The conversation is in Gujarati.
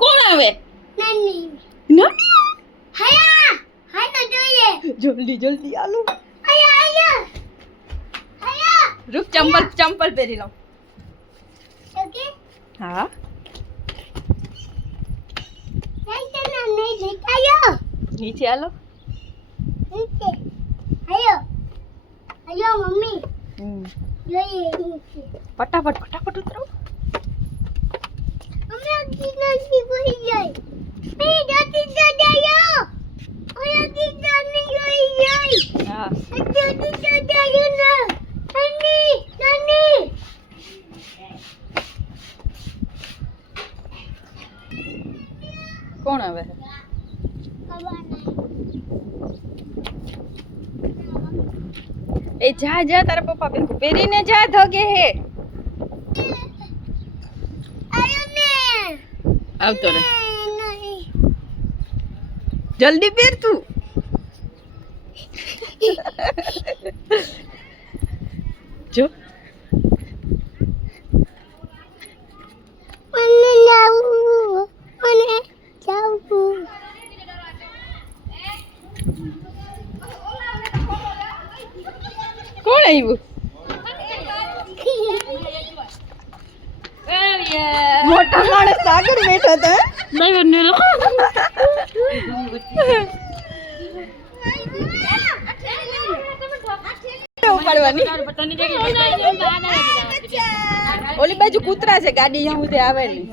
કોણ આવે? નાની જલ્દી જલ્દી આલો. રૂક ચંપલ પહેરી લઉં. હા નીચે આલો. ફટાફટ ઉતરો. હા કોણ આવે? એ જા તારા પપ્પા બેન પહેરીને જા ધગે હે. આવતો રે જલ્દી પહેર તું. જો કોણ આવ્યું? મોટા માણસ આગળ બેઠા હતા. ઉપાડવાની ઓલી બાજુ કૂતરા છે, ગાડી અહીંયા સુધી આવે નહીં.